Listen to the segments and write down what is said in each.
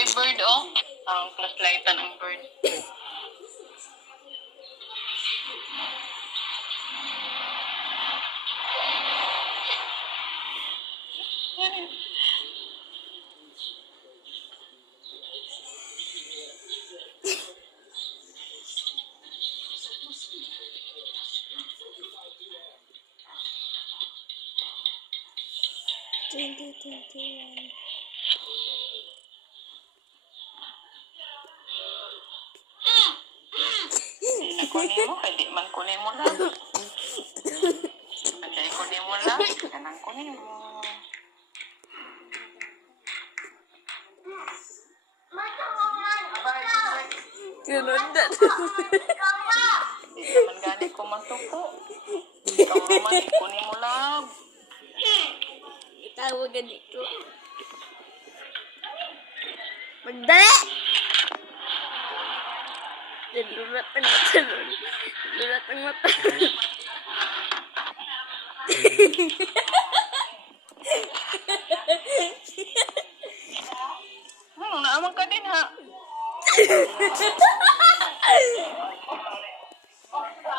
Ay, bird, oh. Ang flashlightan ang bird. Kunin mo, kaya di man kunin mo lang. Kaya kunin mo lang, kanang kunin mo. Kinunda. Di naman gani ko masuko. Ikaw naman, kunin mo lang. Itawagan dito. Magdali! Nalulat ang mata nun. Nalulat ang mata. Naamang ka din, ha?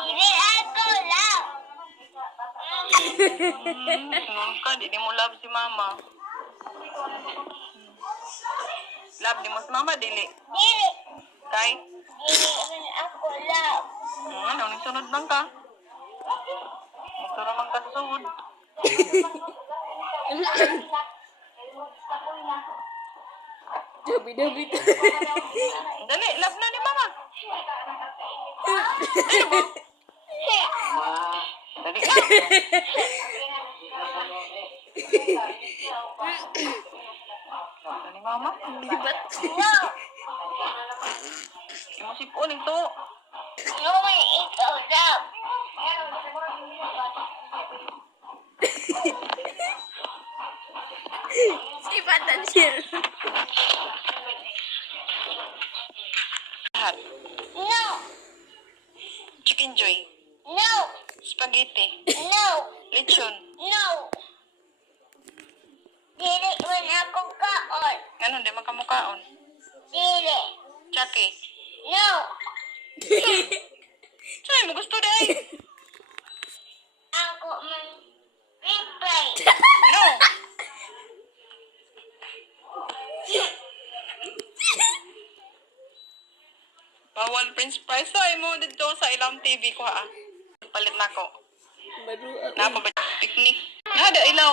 Hindi ako lang. Nung ka, di mo love si mama. Love, di mo si mama, dili. Dili. Kay? Dili man ako lang. Ano, nagsunod lang ka? Nagsunod lang ka sa suhod. Dabi-dabi. Dali, love na ni mama. Dali na. Love na ni mama. Libat. No. Imusipon ito. No man ikaw lang. Sipatan siya. Lahat. No. Chicken joy. No. Spaghetti. No. Lechon. No. Dili man ako kaon. Ano, di makamukaon. Dili. Chucky. No. Saan mo gusto day? Ako man replay. No. Bawal Prince Price. Ay mo dito sa ilang TV ko ha. Palit na ko. Baru Napabay. Picnic. Nada ilaw.